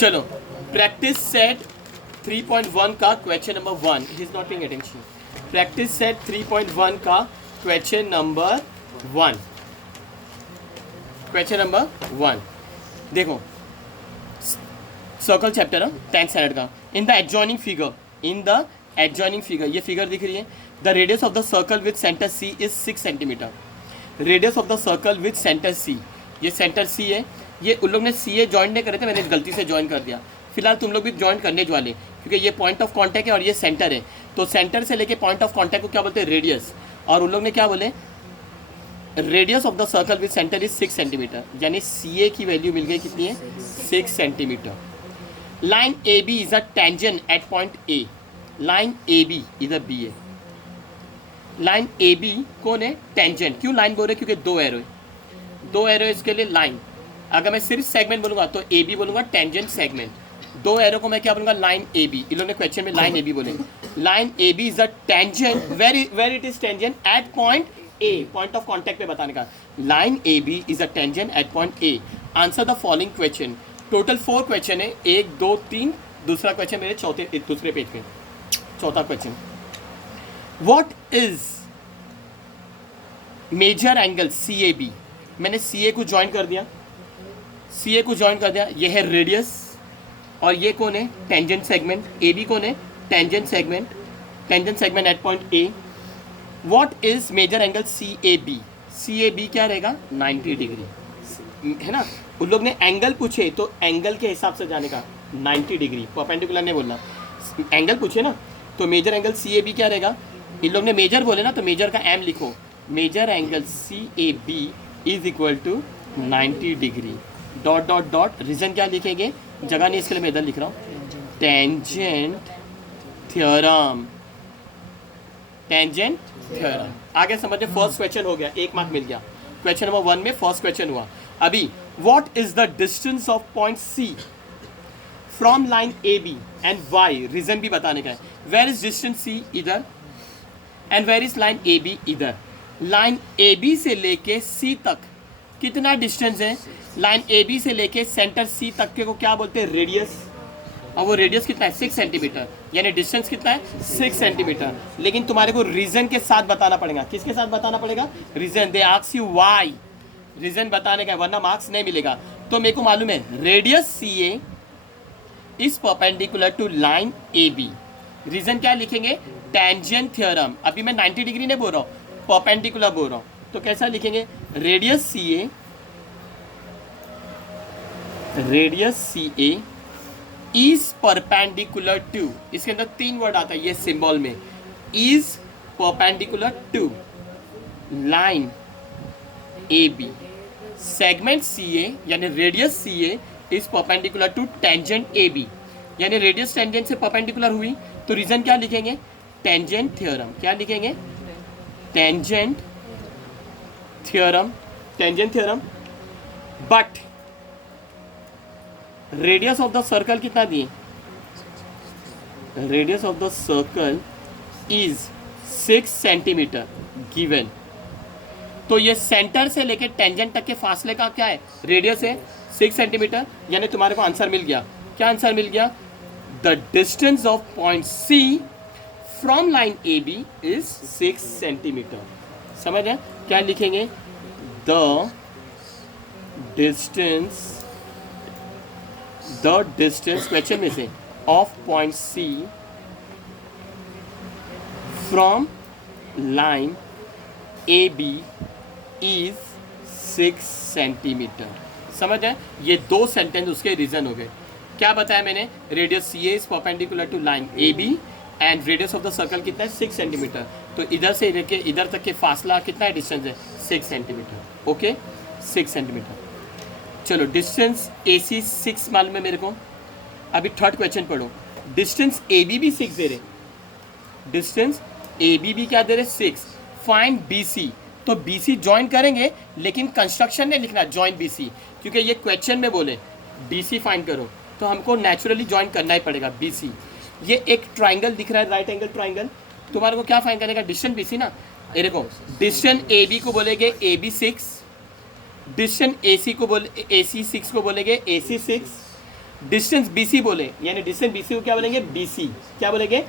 चलो practice set 3.1 का question number 1, he is not paying attention. Practice set 3.1 का question number 1, question number 1 देखो, circle chapter 10th standard का। In the adjoining figure, ये figure दिख रही है। The radius of the circle with centre C is 6 centimetre. Radius of the circle with centre C, ये centre सी है। ये उन लोग ने सी ए ज्वाइन नहीं करे थे, मैंने गलती से ज्वाइन कर दिया। फिलहाल तुम लोग भी ज्वाइन करने वाले, क्योंकि ये पॉइंट ऑफ कांटेक्ट है और ये सेंटर है। तो सेंटर से लेके पॉइंट ऑफ कांटेक्ट को क्या बोलते हैं? रेडियस। और उन लोग ने क्या बोले? Radius of the circle with centre is 6 centimetre, यानी सी ए की वैल्यू मिल गई कितनी है? 6 centimetre. Line A B is a tangent at point A. Line A B इधर बी है। लाइन ए बी कौन है? टेंजेंट। क्यों लाइन बोल रहे? क्योंकि दो एरो है, दो एरो इसके लिए लाइन। अगर मैं सिर्फ सेगमेंट बोलूंगा तो ए बी बोलूंगा, टेंजेंट सेगमेंट। दो एरो को मैं क्या बोलूंगा? Line A B. इन लोगों ने क्वेश्चन में लाइन ए बी बोले। Line A B is a tangent, where it is tangent? At point A, point of contact पे बताने का। Line A B is a tangent at point A. Answer the following question. Total 4 question है, 1 2 3, दूसरा question मेरे दूसरे page पे, चौथा question. What is major angle C A B? मैंने सी ए को ज्वाइन कर दिया, सी ए को ज्वाइन कर दिया। ये है रेडियस और ये कौन है? Tangent segment. ए बी कौन है? Tangent segment. Tangent segment at point A. What is major angle C A B? C A B क्या रहेगा? 90 डिग्री है ना। उन लोग ने एंगल पूछे तो एंगल के हिसाब से जाने का 90 डिग्री, परपेंडिकुलर नहीं बोलना। एंगल पूछे ना, तो major angle C A B क्या रहेगा? इन लोग ने मेजर बोले ना, तो मेजर का एम लिखो। Major angle C A B is equal to 90 degree. Dot dot dot, reason क्या लिखेंगे? जगह नहीं, इसके लिए मैं इधर लिख रहा हूँ, टेंजेंट थ्योरम। Tangent theorem. आगे समझे? फर्स्ट क्वेश्चन हो गया, 1 मार्क मिल गया। क्वेश्चन नंबर 1 में फर्स्ट क्वेश्चन हुआ। अभी what is the distance of point C from line A B and why? Reason भी बताने का है। Where is distance C? इधर। And where is line A B? इधर। लाइन ए बी से लेके सी तक कितना डिस्टेंस है? लाइन ए बी से लेके सेंटर सी तक के को क्या बोलते हैं? रेडियस। और वो रेडियस कितना है? 6 सेंटीमीटर, यानी डिस्टेंस कितना है? 6 सेंटीमीटर। लेकिन तुम्हारे को रीजन के साथ बताना पड़ेगा। किसके साथ बताना पड़ेगा? Reason. They ask you why, reason बताने का, वरना मार्क्स नहीं मिलेगा। तो मेरे को मालूम है radius C A is perpendicular to line A B. Reason क्या लिखेंगे? Tangent theorem. अभी मैं 90 डिग्री नहीं बोल रहा हूँ, परपेंडिकुलर बोल रहा हूँ। तो कैसा लिखेंगे? Radius C A, radius C A is perpendicular to, इसके अंदर 3 वर्ड आता है ये सिंबल में, is perpendicular to line A B. Segment C A यानी radius C A is perpendicular to tangent A B, यानी रेडियस टेंजेंट से perpendicular हुई। तो रीजन क्या लिखेंगे? Tangent theorem. क्या लिखेंगे? Tangent theorem. Tangent theorem. But radius of the circle कितना दिए? Radius of the circle is 6 centimetre given. तो ये सेंटर से लेके टेंजेंट तक के फासले का क्या है? रेडियस है 6 सेंटीमीटर, यानी तुम्हारे को आंसर मिल गया। क्या आंसर मिल गया? The distance of point C from line A B is 6 centimetre. समझ है? क्या लिखेंगे? द डिस्टेंस क्वेश्चन में से of point C from line A B is 6 centimetre. समझ है? ये 2 सेंटेंस उसके रीजन हो गए। क्या बताया मैंने? Radius C A is perpendicular to line A B and radius of the circle कितना है? 6 सेंटीमीटर। तो इधर से लेके इधर तक के फासला कितना है? डिस्टेंस है 6 सेंटीमीटर। Okay, 6 centimetre. चलो डिस्टेंस ए सी 6 मालूम है मेरे को। अभी थर्ड क्वेश्चन पढ़ो। डिस्टेंस ए बी भी 6 दे रहे, डिस्टेंस ए बी भी क्या दे रहे? 6। Find B C. तो बी सी ज्वाइन करेंगे, लेकिन कंस्ट्रक्शन नहीं लिखना, ज्वाइन बी सी, क्योंकि ये क्वेश्चन में बोले बी सी फाइंड करो, तो हमको नेचुरली ज्वाइन करना ही पड़ेगा बी सी। ये एक ट्राइंगल दिख रहा है, राइट एंगल ट्राइंगल। तुम्हारे को क्या फाइंड करने का? डिस्टेंस बी सी ना। ये देखो, डिस्टेंस ए बी को बोलेंगे ए बी 6, डिस्टेंस ए सी को बोले AC 6 को बोलेंगे AC 6, डिस्टेंस BC बोले, यानी डिस्टेंस BC को क्या बोलेंगे, BC, क्या बोलेंगे,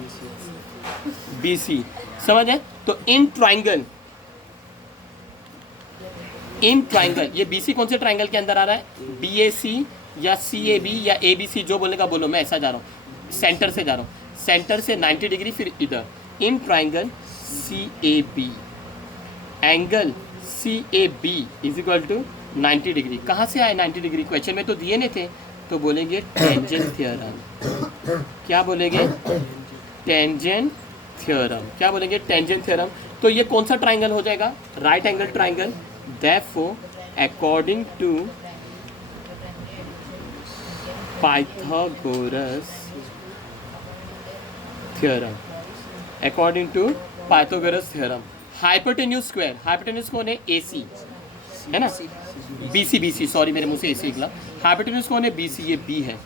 BC, समझ है। तो इन ट्राइंगल ये BC कौन से ट्राइंगल के अंदर आ रहा है, BAC या CAB या ABC, जो बोलने का बोलो, मैं ऐसा जा रहा हूँ, सेंटर से जा रहा हूँ, सेंटर से 90 डिग्री, फिर इधर in triangle CAB, angle CAB is equal to 90 degree. कहाँ से आए 90 डिग्री, क्वेश्चन में तो दिए नहीं थे, तो बोलेंगे टेंजेंट थ्योरम। क्या बोलेंगे, टेंजेंट थ्योरम, क्या बोलेंगे, टेंजेंट थ्योरम। तो ये कौन सा ट्राइंगल हो जाएगा, right angle triangle. Therefore, according to Pythagoras theorem, hypotenuse square, hypotenuse कौन है, AC है ना, BC, सॉरी मेरे मुंह से AC निकला। हाइपोटेन्यूज कौन है, BC, ये B है,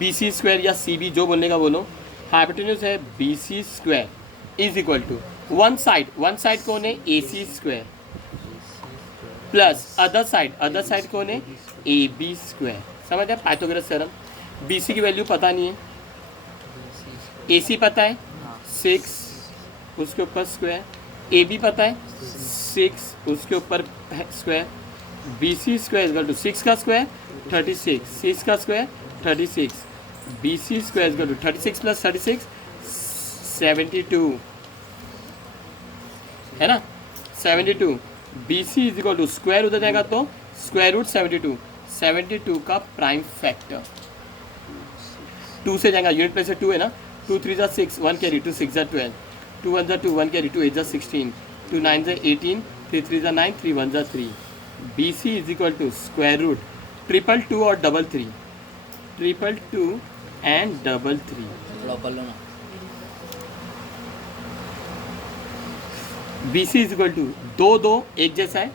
BC स्क्वायर या CB, जो बोलने का बोलो। हाइपोटेन्यूज है BC square is equal to one side कौन है, AC square, plus other side कौन है, AB स्क्वायर। समझ है, पाइथागोरस थ्योरम। BC की वैल्यू पता नहीं है, AC पता है 6, उसके ऊपर स्क्वायर, AB पता है 6, उसके ऊपर square, BC square equal to 6 का स्क्वायर 36, 6 का square 36, BC square equal to 36 plus 36 72, है ना, 72। BC is equal to square उधर जाएगा तो स्क्वायर रूट 72 का प्राइम फैक्टर, 2 से जाएगा, यूनिट प्लेस से 2 है ना, 2 3 = 6, 1 carry, 2 6 = 12, 2 1 = 2, 1 carry, 2 8 = 16, 2 9 = 18, 3 3 = 9, 3 1 = 3। BC is equal to square root 222 और 33, 222 and 33। BC is equal to 2 2 एक जैसा है,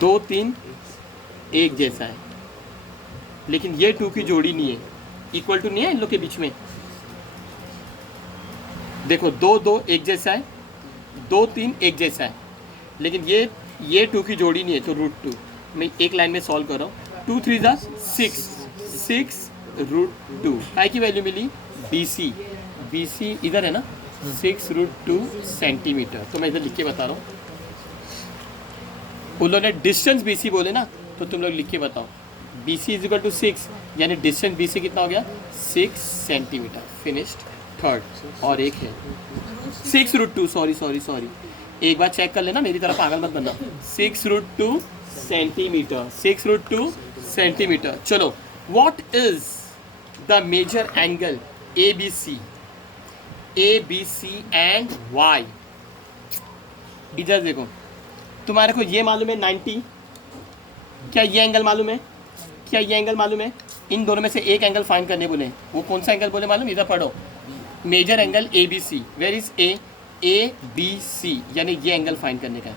2 3 एक जैसा है, लेकिन ये 2 की जोड़ी नहीं है, इक्वल टू नहीं है इन लोग के बीच में। देखो 2 2 एक जैसा है, 2 3 एक जैसा है, लेकिन ये 2 की जोड़ी नहीं है, तो √2 मैं एक लाइन में सॉल्व कर रहा हूँ। 2 3 = 6 √2, आई की वैल्यू मिली BC इधर है ना, 6 √2 सेंटीमीटर। तो मैं इधर लिख के बता रहा हूँ, उन लोगों ने डिस्टेंस BC बोले ना, तो तुम लोग लिख के बताओ। BC इज इक्वल टू 6, यानी डिस्टेंस BC कितना हो गया, 6 सेंटीमीटर। Finished, third. और एक है 6 √2, सॉरी, एक बार चेक कर लेना, मेरी तरह पागल मत बनना। 6 √2 सेंटीमीटर, 6 √2 सेंटीमीटर। चलो, what is the major angle ABC and Y। इधर देखो, तुम्हारे को ये मालूम है 90, क्या ये एंगल मालूम है, क्या ये एंगल मालूम है, इन दोनों में से एक एंगल फाइंड करने बोले, वो कौन सा एंगल बोले मालूम, इधर पढ़ो, major angle ABC, where is ABC, यानी ये एंगल फाइंड करने का है।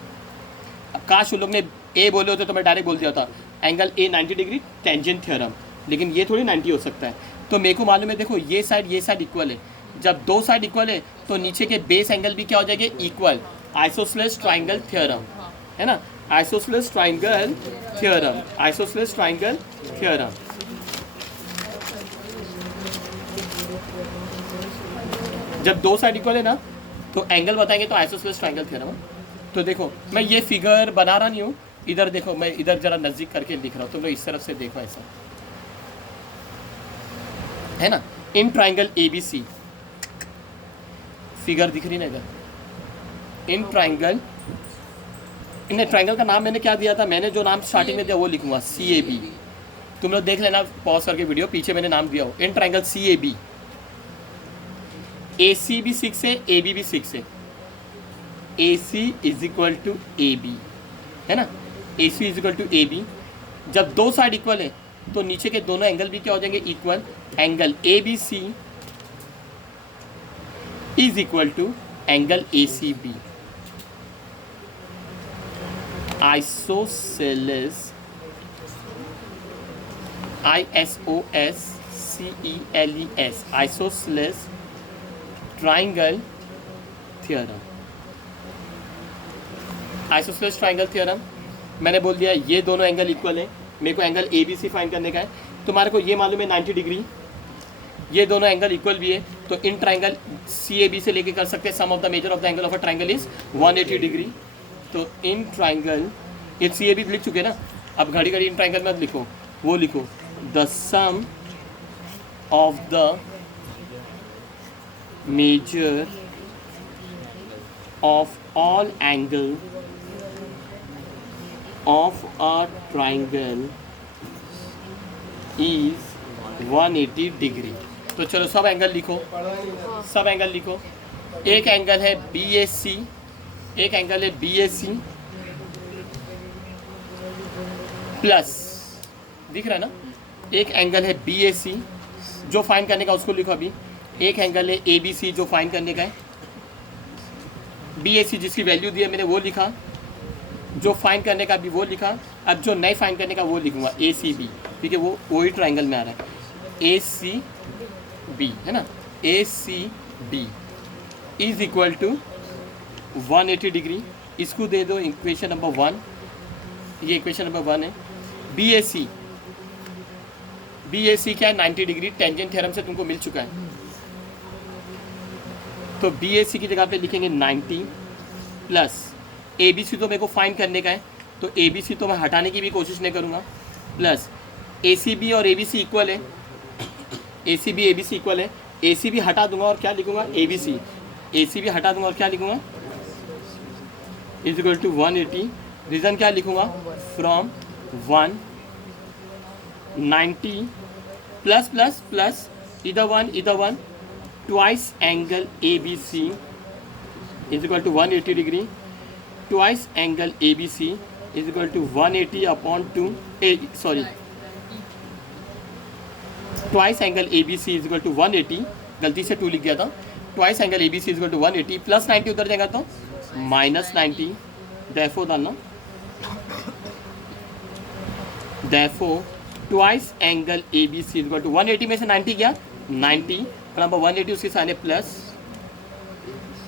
काश उन लोग ने A बोले होते तो मैं डायरेक्ट बोल दिया था angle A 90 degree, tangent theorem, लेकिन ये थोड़ी 90 हो सकता है। तो मेरे को मालूम है, देखो ये साइड इक्वल है, जब दो साइड इक्वल है तो नीचे के बेस एंगल भी क्या हो जाएंगे, इक्वल। आइसोसेलेस ट्राइंगल थ्योरम, है ना, आइसोसेलेस ट्राइंगल थ्योरम। जब दो साइड इक्वल है ना, तो एंगल बताएंगे, तो आइसोसेलेस ट्राइंगल थ्योरम। तो देखो, मैं ये फिगर बना रहा नहीं हूँ, इधर देखो, मैं इधर जरा नजदीक करके लिख रहा हूँ, तुम लोग इस तरफ से देखो, ऐसा है ना। इन ट्राइंगल ABC, फिगर दिख रही ना इधर, इन ट्राइंगल का नाम मैंने क्या दिया था, मैंने जो नाम स्टार्टिंग में दिया वो लिखूंगा, CAB। तुम लोग देख लेना, पॉज करके वीडियो, पीछे मैंने नाम दिया हो, इन ट्राइंगल CAB। AC भी 6 है, AB भी 6 है, AC is equal to AB, है ना, AC is equal to AB। जब दो साइड इक्वल है तो नीचे के दोनों एंगल भी क्या हो जाएंगे, equal. Angle ABC is equal to angle ACB। Isosceles, ISOSCELES, isosceles triangle theorem. Isosceles triangle theorem मैंने बोल दिया, ये दोनों एंगल इक्वल है, मेरे को angle A B C find करने का है। तुम्हारे को ये मालूम है 90 डिग्री, ये दोनों एंगल इक्वल भी है, तो इन ट्राइंगल सी ए बी से लेके कर सकते हैं sum of the major of the angle of a triangle is 180 degree. तो इन ट्राइंगल ये सी ए बी लिख चुके ना, अब घड़ी घड़ी इन ट्राइंगल मत लिखो, वो लिखो the sum of the major of all angle of a triangle is 180 degree. तो चलो सब एंगल लिखो, सब एंगल लिखो। एक एंगल है बी ए सी, एक एंगल है बी ए सी प्लस, दिख रहा है ना, एक एंगल है बी ए सी जो फाइंड करने का उसको लिखो अभी। एक एंगल है ए बी सी जो फाइंड करने का है, बी ए सी जिसकी वैल्यू दी है मैंने वो लिखा, जो फाइंड करने का भी वो लिखा। अब जो नई फाइंड करने का वो लिखूंगा ए सी बी, ठीक है, वो वही ट्राइंगल में आ रहा है ए सी बी, है ना, A C B is equal to 180 degree. इसको दे दो इक्वेशन नंबर 1, ये इक्वेशन नंबर 1 है। बी ए सी क्या है 90 डिग्री, टेंजेंट थ्योरम से तुमको मिल चुका है। तो बी ए सी की जगह पे लिखेंगे 90 प्लस ए बी सी तो मेरे को फाइंड करने का है, तो ए बी सी तो मैं हटाने की भी कोशिश नहीं करूँगा, प्लस ए सी बी और ए बी सी इक्वल है, A C B A B C equal है, ए सी बी हटा दूंगा और क्या लिखूंगा ए बी सी, ए सी बी हटा दूंगा और क्या लिखूंगा इज इक्वल टू 180। रीज़न क्या लिखूंगा, फ्रॉम 190 प्लस प्लस प्लस इधर one twice angle A B C is equal to 180 degree, twice angle A B C is equal to 180 upon 2, sorry twice angle A B C is equal to 180, गलती से 2 लिख गया था। Twice angle A B C is equal to 180 plus 90 उधर जाएगा तो minus 90, therefore डालना, therefore twice angle A B C is equal to 180 में से 90 गया 90, नंबर 180 उसके सामने plus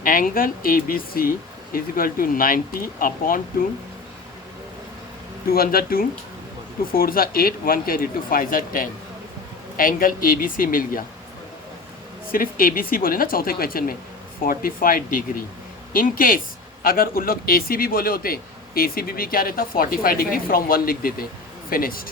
angle A B C is equal to 90 upon 2, 2 1 2, 2 4 8, 1 carry 2 5 10, angle A B C मिल गया। सिर्फ ए बी सी बोले ना चौथे क्वेश्चन में 45 डिग्री। इन केस अगर उन लोग ए सी बी बोले होते, ए सी बी भी क्या रहता 45 डिग्री फ्रॉम 1 लिख देते, फिनिश्ड।